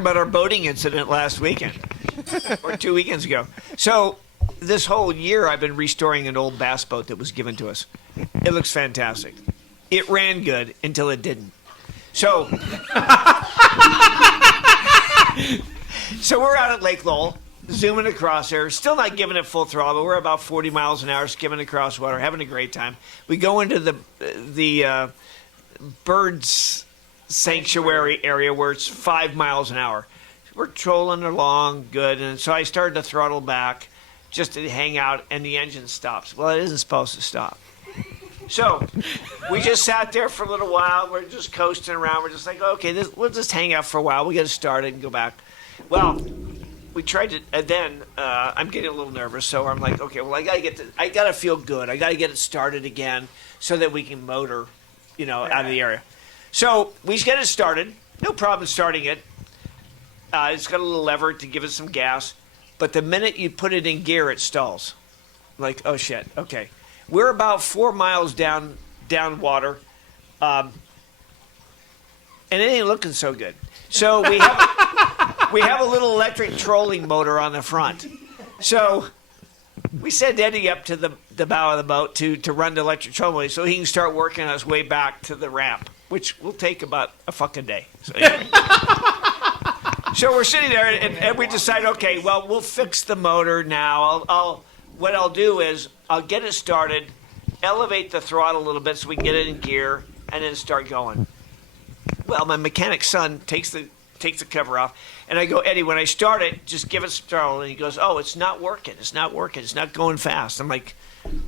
about our boating incident last weekend or 2 weekends ago. So this whole year I've been restoring an old bass boat that was given to us. It looks fantastic. It ran good until it didn't. So we're out at Lake Lowell, zooming across there, still not giving it full throttle, but we're about 40 miles an hour skimming across water, having a great time. We go into the birds sanctuary area where it's 5 miles an hour. We're trolling along good, and so I started to throttle back just to hang out, and the engine stops. Well, it isn't supposed to stop. So we just sat there for a little while. We're just coasting around. We're just like, okay, we'll just hang out for a while. We got to start it and go back. Well, we tried to, and then I'm getting a little nervous, so I'm like, okay, well, I got to feel good. I got to get it started again so that we can motor, out of the area. So we get it started. No problem starting it. It's got a little lever to give it some gas. But the minute you put it in gear, it stalls. Like, oh, shit. Okay. We're about 4 miles down water. And it ain't looking so good. So we have a little electric trolling motor on the front. So we send Eddie up to the bow of the boat to run the electric trolling motor so he can start working his way back to the ramp, which will take about a fucking day. So, so we're sitting there, and we decide, okay, well, we'll fix the motor now. What I'll do is I'll get it started, elevate the throttle a little bit so we can get it in gear, and then start going. Well, my mechanic's son takes the cover off, and I go, Eddie, when I start it, just give it some throttle. And he goes, oh, it's not working. It's not working. It's not going fast. I'm like,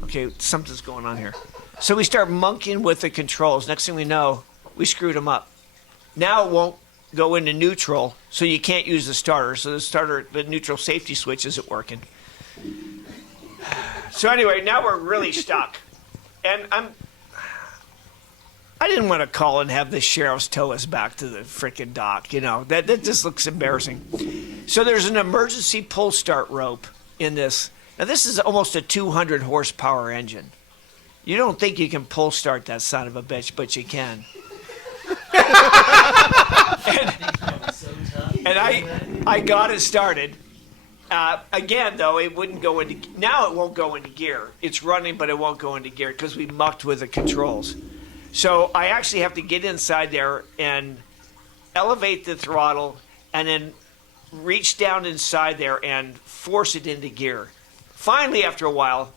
okay, something's going on here. So we start monkeying with the controls. Next thing we know, we screwed them up. Now it won't go into neutral, so you can't use the starter. So the neutral safety switch isn't working. So anyway, now we're really stuck. And I didn't want to call and have the sheriffs tow us back to the frickin' dock. That just looks embarrassing. So there's an emergency pull start rope in this. Now this is almost a 200 horsepower engine. You don't think you can pull start that son of a bitch, but you can. and I got it started. Again, though, it wouldn't go into. Now it won't go into gear. It's running, but it won't go into gear because we mucked with the controls. So I actually have to get inside there and elevate the throttle, and then reach down inside there and force it into gear. Finally, after a while,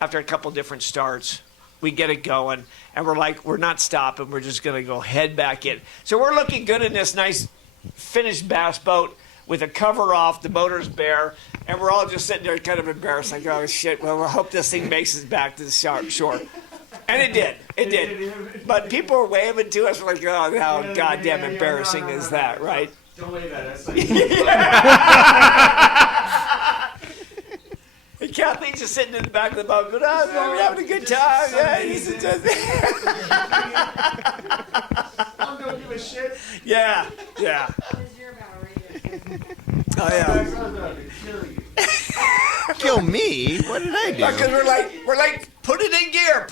after a couple different starts, we get it going, and we're not stopping. We're just going to go head back in. So we're looking good in this nice finished bass boat with the cover off, the motor's bare, and we're all just sitting there kind of embarrassed, like, oh, shit, well, I hope this thing makes it back to the shore. And it did. It did. But people were waving to us like, oh, how goddamn embarrassing is that, right? Don't wave at us. And Kathleen's just sitting in the back of the boat going, oh, we're having a good time. Yeah, he's just... I don't give a shit. Yeah. Oh, yeah. Kill me? What did I do? Because we're like, put it in gear.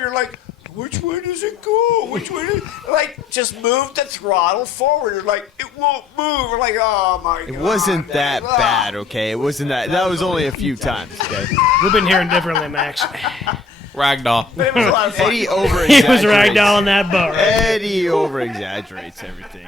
You're like, which way does it go? Like, just move the throttle forward. You're like, it won't move. We're like, oh my God. It wasn't that bad, okay? It wasn't that. That was only a few times, okay? We've been hearing differently, Max. Ragdoll. It was a lot of fun. Eddie over-exaggerates. He was ragdolling that boat, right? Eddie over-exaggerates everything.